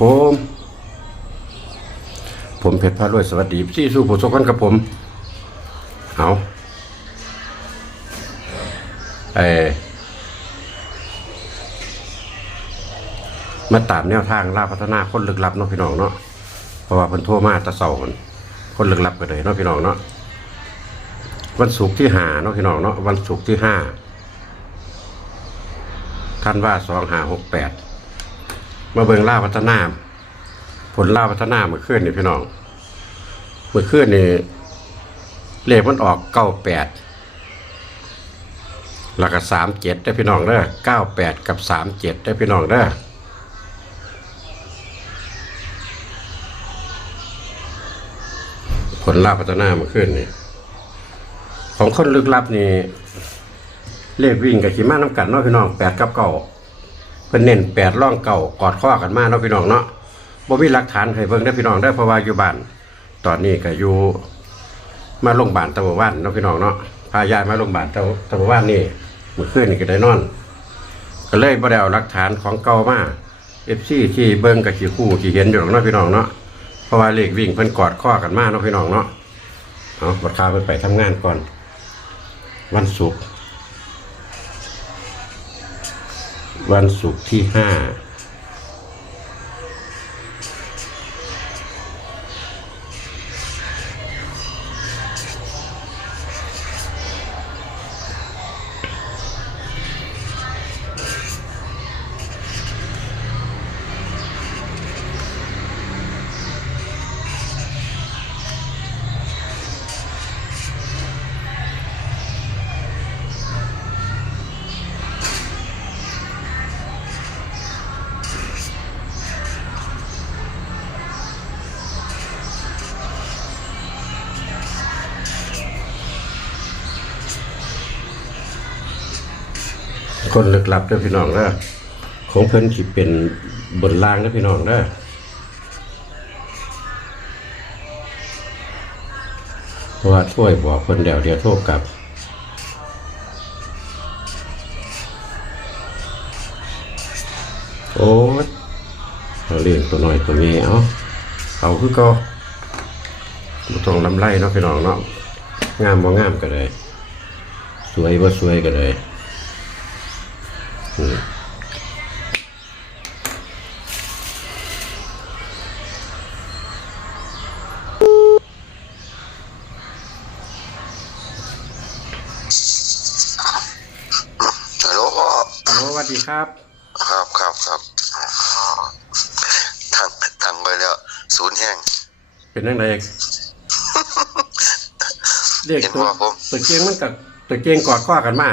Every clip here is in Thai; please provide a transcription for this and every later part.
ผม ผมเพชรพารวยสวัสดีพี่สู้ผู้ชกกันกับผม เอาเอมาตามแนวทางล่าพัฒนาคนลึกลับเนาะพี่น้องเนาะเพราะว่าเพิ่นโทรมาตะเสาคนคนลึกลับกันเลยเนาะพี่น้องเนาะวันศุกร์ที่ห้าเนาะพี่น้องเนาะวันศุกร์ที่ห้าท่านว่าสองห้าหกแปด มาเบิงล่าพัฒนา ผลล่าพัฒนาเมื่อคืนนี่พี่น้องเมื่อคืนนี่เลขมันออกเก้าแปดแล้วก็สามเจ็ดได้พี่น้องเด้อเก้าแปดกับสามเจ็ดได้พี่น้องเด้อผลล่าพัฒนามื่อคืนนี่ของคนลึกลับนี่เลขวิ่งกับขีมาน้ำกันเนาะพี่น้องแปดกับเก้า เพิ่นเน้นแปดร่องเก่ากอดข้อกันมาเนาะพี่น้องเนาะบ่มีหลักฐานให้เบิ่งได้อพี่น้องได้เพราะว่าอยู่บ้านตอนนี้ก็อยู่มาโรงพยาบาลตะบวันเนาะพี่น้องเนาะพายายมาโรงพยาบาลตะตะบวันนี่เมื่อคืนนี่ก็ได้นอน ก็เลยบ่ได้เอาหลักฐานของเก่ามา FC ที่เบิ่งกับขี้คู่ที่เห็นอยู่หรอกเนาะพี่น้องเนาะเพราะว่าเลขวิ่งเพิ่นกอดข้อกันมาเนาะพี่น้องเนาะเอาบัดคาเพิ่นไปทำงานก่อน วันศุกร์ วันศุกร์ที่ห้า คนลึกลับเด้อพี่น้องเด้อของเพิ่นสิเป็นบนล่างเด้อพี่น้องเด้อเพราะว่าช่วยบอกเพิ่นเดียวเดียวโทรกลับโอ้เอาเลี้ยงตัวน้อยตัวนี้เอาเอาคือก็บ่ต้องลำไรเนาะพี่น้องเนาะงามบ่งามก็เลย สวยบ่สวยก็เลย ฮัลโหลพ่อโอ้สวัสดีครับ ครับครับครับทางทางไปแล้ว ศูนย์แห้ง เป็นยังไงเรียกเห็นตัวว่าผม ตัวเกียงมันกับตัวเกียงกอดข้อกันมา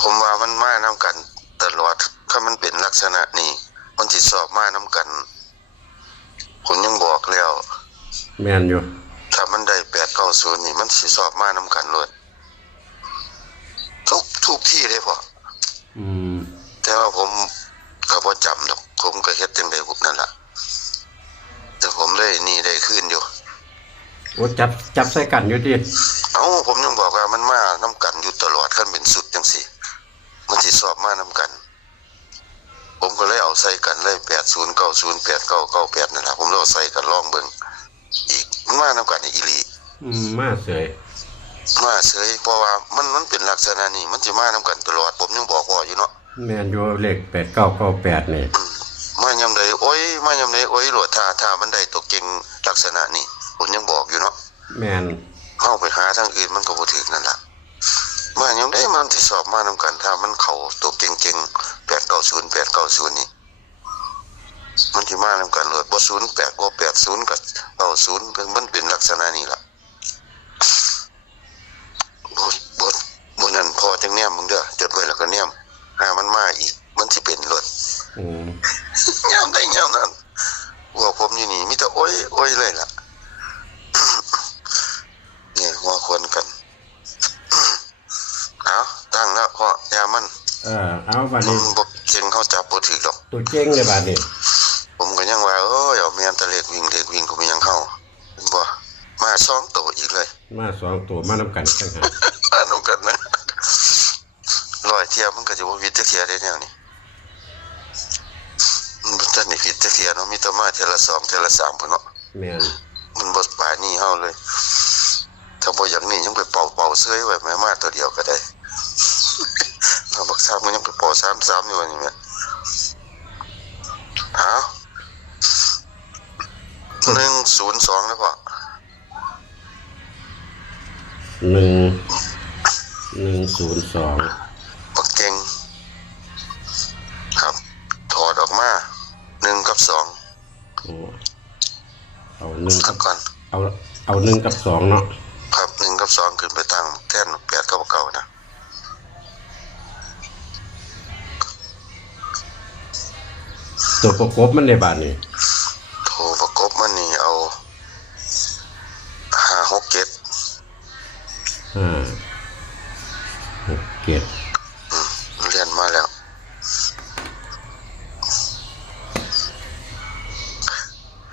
ผมว่ามันมาน้ำกันตลอด ถ้ามันเป็นลักษณะนี้ มันจิสอบมาน้ำกัน ผมยังบอกแล้ว แมนอยู่ถ้ามันได้แปดเก้าศูนย์นี่มันสิสอบมาน้ำกันเลยทุกทุกที่เลยพ่ออืม แต่ว่าผมก็บ่จำดอกผมก็เฮ็ดจังไดบุกนั่นล่ะ แต่ผมได้นี่ได้ขึ้นอยู่ โอ้จับจับใส่กันอยู่ดิเอ้าผมยังบอกว่ามันมาน้ำกันอยู่ตลอดขั้นเป็นสุดจังสิมันสิสอบมาน้ำกัน ผมก็เลยเอาใส่กันเลยแปดศูนย์เก้าศูนย์แปดเก้าเก้าแปดนั่นแหละผมเลยเอาใส่กันลองเบิ่งอีก มันมาน้ำกันอีหลีอืมมาเสยมาเสยเพราะว่ามันมันเป็นลักษณะนี้มันจะมาน้ำกันตลอดผมยังบอกว่าอยู่เนาะแมนอยู่เลขแปดเก้าเก้าแปดนี่มายำใดโอ้ยมายำใดโอ้ยหลวดท่าท่ามันได้ตัวเก่งลักษณะนี้ผมยังบอกอยู่เนาะแมนเข้าไปหาทางอื่นมันก็บ่ถึกนั่นล่ะมายังได้มันที่สอบมานำกันถ้ามันเข้าตัวเก่งๆ890 890นี่ มันสิมานำกันเลยบ่08บ่80กับ90เป็นมันเป็นลักษณะนี้ล่ะบ่บ่บ่นั่นพอจังแนมมึงเด้อจดไว้แล้วก็แนมหามันมาอีก มันสิเป็นรถอืมยามได้ยามนั้นหัวผมอยู่นี่มีแต่โอ้ยโอ้ยเลยล่ะเนี่ยหัวควรกันเอาตั้งแล้วพ่อยามัน เออเอาบาดมันี้นบ่เก่งเข้าจับบ่ถือดอก ตัวเก่งเลยบาดนี้ สองตัวมานํกันต่างหากอ่านกันนะร้อยเที่ยวมันก็จะบ่วิดจักเที่ยได้แนวนี้มันบ่ทันได้วิดจะเทียเนาะมีแตมาเทอละสองเทอละสามพุ่นเนาะแม่นมันบ่ป่านี่เฮาเลย ถ้าบ่อย่างนี้ยังไปเป่าเป่าเสื้อไว้แม่มาตัวเดียวก็ได้เอาบักซ้ำมันยังไปเป่าซ้ำซ้ำอยู่ว่านี่แม่เอาหนึ่งศูนย์สองนะพ่อ หนึ่งหนึ่งศูนย์สองบักเก่งครับถอดออกมาหนึ่งกับสองโอ้เอาหนึ่งคกัรับบก่อนเอาเอาหนึ่งกับสองเนาะครับหนึ่งกับสองขึ้นไปตั้งแท่นแปดกับเก่านะตัวประกบมันในบาทนี่ ห้าหกเจ็ดเรียนมาแล้ว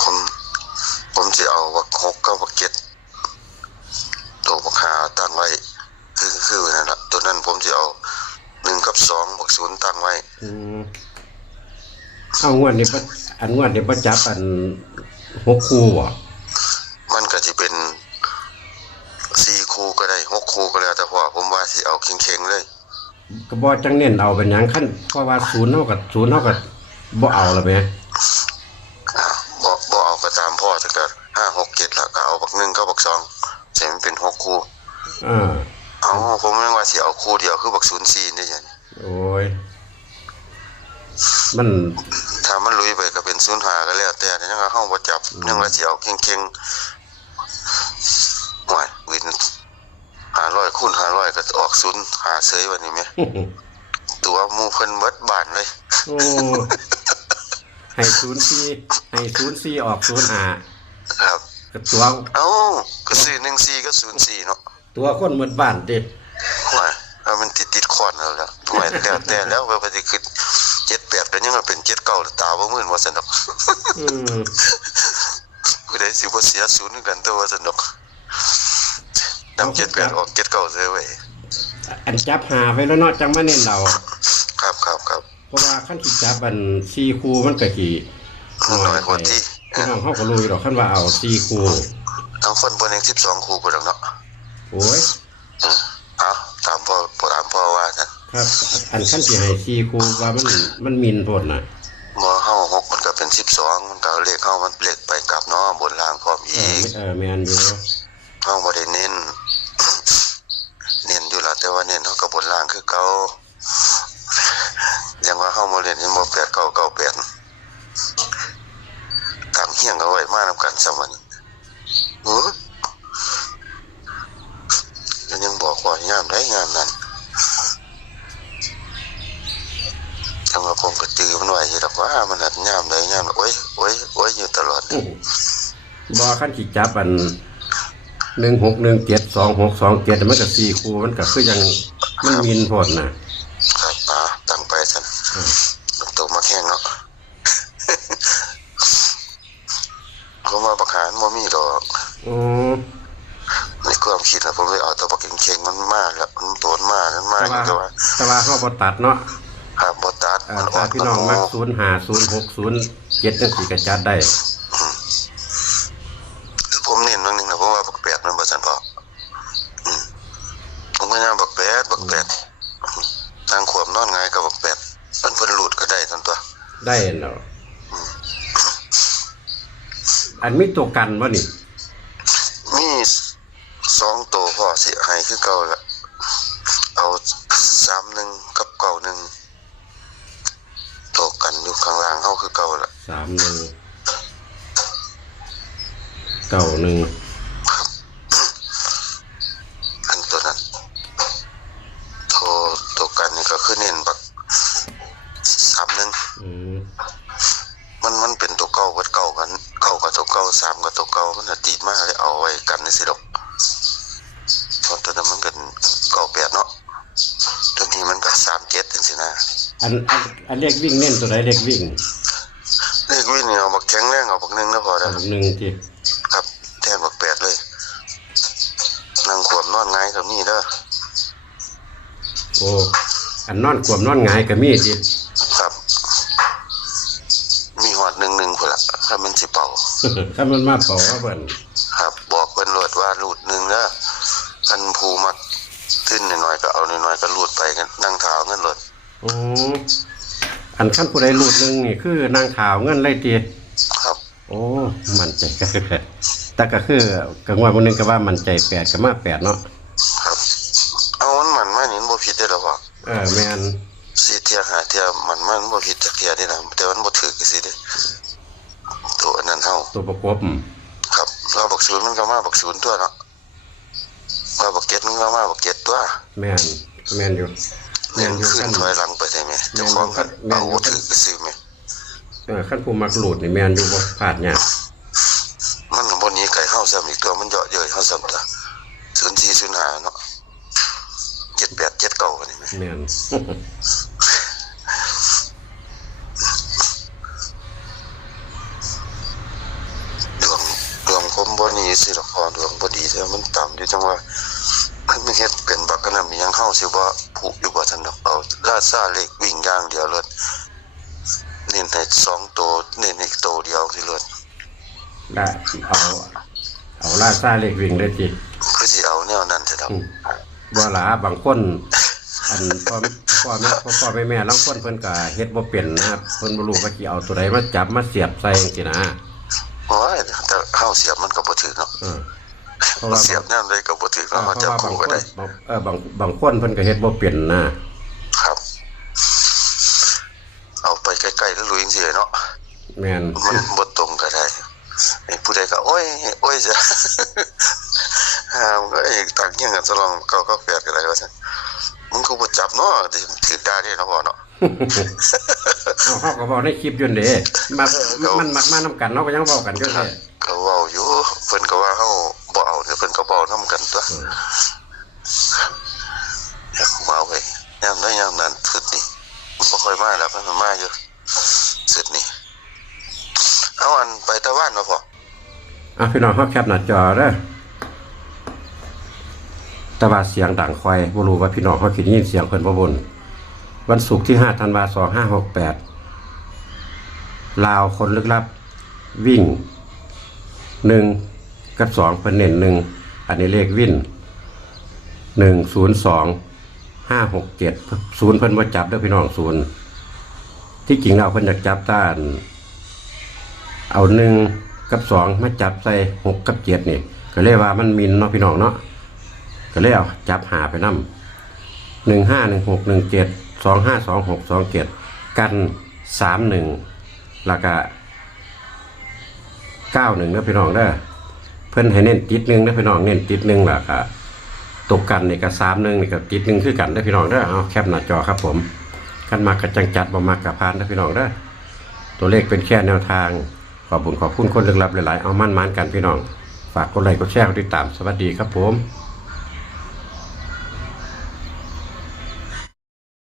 ผมผมจะเอาวักหกกับวักเจ็ดตัววักหาตั้งไว้ คือคือนั่นแหละตัวนั้นผมจะเอาหนึ่งกับสองวักศูนย์ตั้งไว้อืมเอางวดนี้ปะอันงวดนี้ประจับอันหกคู่บ่มั สิเอาเข่งๆเลยก็บ่จังเน้นเอาเป็นหยังขั้นเพราะว่าศูนย์เท่ากับศูนย์เท่ากับบ่เอาและแหม่อ่าบ่บ่เอาก็ตามพ่อถ้าเกิดห้าหกเจ็ดแล้วก็เอาบักหนึ่งกับบักสองใส่มันเป็นหกคู่อ่าเอาผมไม่ว่าสิเอาคู่เดียวคือบักศูนย์สี่ได้ยังโอ้ยมันถ้ามันลุยไปก็เป็นศูนย์หาก็แล้วแต่แต่ยังว่าเฮาบ่จับยังว่าสิเอาเข่งๆห่วยวินห้าร้อยคูณห้าร้อยก็ออกศูนย์หาเสยวันนี้ไหมตัวหมู่เพิ่นเบิดบ้านเลยโอ้ให้ศูนย์สี่ให้ศูนย์สี่ออกศูนย์ห้าครับก็ตัวเอ้าก็ซื้อหนึ่งสี่ก็ศูนย์สี่เนาะตัวคนหมดบ้านดิห่วยเอามันติดติดๆคอนแล้วล่ะห่วยแล้วแต่แล้วว่าไปสิขึ้นเจ็ดแปดก็ยังว่าเป็นเจ็ดเก้าตาบ่มื่นว่าสนุกอืมผู้ใดสิบ่เสียศูนย์คือกันตัวว่าสนุก นำเจ็ดแปดออกเจ็ดเก้าเสียไว้ยอันจับหาไปแล้วเนาะจังมาเน้นเราครับครับครับเพราะว่าขั้นที่จับอันสี่คู่มันก็กี่น้อยกว่าที่พี่น้องเขาก็รู้อยู่ดอกขั้นว่าเอาสี่คู่ทั้งคนบนเองสิบสองครูบ่ดอกเนาะโอ้ยอืมเอาตามพ่อตามพ่อว่านะครับอันขั้นที่ให้สี่คู่ว่ามันมันมินโพดน่ะมอเฮาหกมันก็เป็นสิบสองมันก็เอาเลขเฮามันเลขไปกลับเนาะบนล่างพร้อมเออีอกเออแมนอยู่เฮาบ่ได้เน้นเน้นอยู่ล่ะ แต่ว่าเน้นเฮาก็บนล่างคือเก่าอย่างว่าเฮามาเรียนเห็นบ่แปดเก้าเก้าแปดตามเฮียงเอาไว้มากนำกันซะมันโอ้แล้วยังบอกว่างามได้งามนั้นจังว่าผมก็จือมันไหวอยู่ดอกว่ามันน่ะงามได้งามโอ้ยโอ้ยโอ้ยอยู่ตลอดอื้อขั้นที่จับอัน หนึ่งหกหนึ่งเจ็ดสองหกสองเจ็ดมันก็สี่คู่มันก็คือยังมันมินโพดน่ะครับอ่าตั้งไปสันอืมตัวมาแข่งเนาะผมมาประหารบ่มีดอกอ๋อในความคิดนะผมเลยเอาตัวประเข่งๆมันมากแล้วมันโดนมากมันมากแต่ว่าแต่ว่าแต่ว่าเขาบ่ตัดเนาะหากบ่ตัดเอ่มัอนอถ้าอกพี่น้องมักศูนย์ห้าศูนย์หกศูนย์เจ็ดจังสี่ก็จัดได้ คือผมเน้นบางหนึงนะผมว่าบักแปดมั นบ่ซั่นพออืมผมก็ย่างบักแปดบักแปดอืมนางขวบนอนหงายกับบักแปดมันเพิ่นหลุดก็ได้ทันตัว ได้เนาะอันมีตัวกันบ่นี่ มีสองตัวพ่อสิให้คือเก่าละเอาสามหนึ่งกับเก่าหนึ่งตัวกันอยู่ข้างล่างเฮาคือเก่าละสามหนึ่งเก้าหนึ่ง สามเจ็ดจังซี่นะอันอันอันเรียกวิ่งเน้นตัวไหนเรียกวิ่งเลขวิ่งนี่เอาบักแข็งแรงเอาบักหนึ่งนะพออัแล้วนหนึ่งที่ครับแทนบักแปดเลยนั่งขวบนอนหงายกับนี่เด้อโอ้อันนอนขวมนอนหงายก็มีที่ครับ มีหอดหนึ่งหนึ่งพุ่นละถ้ามันสิเป่าถ้ามันมาเป่าว่าเบิ่นครับ บอกเพิ่นโลดว่ารูดหนึงนะคันผู้มัก ขึ้นหน่อยๆก็เอาหน่อยๆก็รูดไปกันนั่งเท้าเงินโลดอืออันขั้นผู้ใดรูดหนึงนี่คือนางขาวเงินไล่ตีครับ โอ้มันใจก็คือแต่ก็คือกังวลวันนึงก็ว่ามันใจแปดก็มาแปดเนาะครับ เอามันมันมานี่มันบ่ผิดได้หรอวะเออแม่นสิเที่ยหาเที่ยมันมันบ่ผิดจักเที่ยนี่นะแต่มันบ่ถูกสิเด้ตัวอันนั้นเฮาตัวประกบครับเราบักศูนย์มันก็มาบักศูนย์ตัวเนาะ ว่าบักเก็ตมันก็มาบักเก็ตตัว แม่นแม่นอยู่แม่เล่นนอยู่ขึ้ขั้นนถอยหลังไปได้ไหมเจ้าของก็แม่นเอาอยู่ถือซื้อไหมเออขั้นผู้มักรูดนี่แม่นอยู่บ่พลาดยากมันบนนี้ไก่เข้าซ้ำอีกตัวมันเยาะเย้ยเข้าซ้ำตัวศูนย์สี่ศูนย์ห้าเนาะเจ็ดแปดเจ็ดเก้านี่ไหมแม่นดวงดวงผมบนนี้สิละครดวงบดีแต่มันต่ำอยู่จังว่ามันไม่เฮ็ด เป็นบักกะนำยังเข้าสิว่าผูกอยู่บ่ทันดอกเอาลาดซาเล็กวิ่งอย่างเดียวเลยเน้นให้สองตัวเน้นอีกตัวเดียวที่เลยได้เอาเอาลาซาเล็กวิ่งเลยจิคือสิเอาแนวนั้นเถอะดอกอืมบ่หลาบางคนอันพ่อพ่อแม่พ่อพ่อแม่แม่ลางคนเพิ่นก็เฮ็ดบ่เป็นนะครับเพิ่นบ่รู้ว่าสิเอาตัวใดมาจับมาเสียบใส่จังซี่นะโอ้ยแต่เฮาเสียบมันก็บ่ถือเนาะ เออเพราะว่าเสียบแนวใดก็บ่ถือเอเราอเพมาราะจับว่าบางคู่คก็นได้บางเออบางบางคนเพิ่นก็เฮ็ดบ่เป็นนะครับ เอาไปใกล้ๆแล้วลุยจังซี่เนาะแม่นมันบ่ตรงก็ได้ไอ้ผู้ใดก็โอ้ยโอ้ยจ้ะหามก็ไอ้ตักเงี้ยกันสลองเก้าเก้าแปดก็ได้ว่าซั่นมึงก็บ่จับเนาะที่ถือได้เด้เนาะพ่อเนาะเอาเฮาก็บอกในคลิปอยู่นั่นเด้มักมันมักมานํกันเนาะก็ยังเว้ากันอยู่แท้ก็เว้าอยู่เพิ่นก็ว่าเฮาบ่เอาเดี๋ยวเพิ่นก็บ่ เอานํกันตัวเอากมาเว้ยยามใดยามนั้นสุดนี่มันบ่ค่อยมาแล้วเพิ่นมาอยู่สุดนี่เอาอันไปตะวันมาพออะพี่น้องเฮาแคปหน้าจอเด้อต่ว่าเสียงดังควายบ่รู้ว่าพี่น้องเฮาคิดยินเสียงเพิ่นบ่บน วันศุกร์ที่5ธันวาคม2568ลาวคนลึกลับ วิ่งหนึ่งกับสองเพิ่นเน้นหนึ่ง อันนี้เลขวิ่นหนึ่งศูนย์สองห้าหกเจ็ดศูนย์เพิ่นว่าจับเด้อพี่น้องศูนย์ที่จริงเราเพิ่นอยากจับต้าน เอาหนึ่งกับสองมาจับใส่หกกับเจ็ดนี่ก็เรียกว่ามันมินเนาะพี่น้องเนาะก็เลยเอาจับหาไปนำหนึ่งห้าหนึ่งหกหนึ่งเจ็ดสองห้าสองหกสองเจ็ดกันสามหนึ่งแล้วก็เก้าหนึ่งนะพี่น้องเด้อ เพิ่นให้เน้นติดหนึ่งนะพี่น้องเน้นติดหนึ่งแล้วก็ตกกันนี่ก็สามหนึ่งนี่ก็ติดหนึ่งคือกันนะพี่น้องเด้อเอาแคปหน้าจอครับผมกันมากระจังจัดบ่มากกระพานนะพี่น้องเด้อตัวเลขเป็นแค่แนวทาง ขอบุญขอบคุณคนลึกลับหลายๆเอามั่นมานกันพี่น้อง ฝากกดไลค์กดแชร์กดติดตามสวัสดีครับผม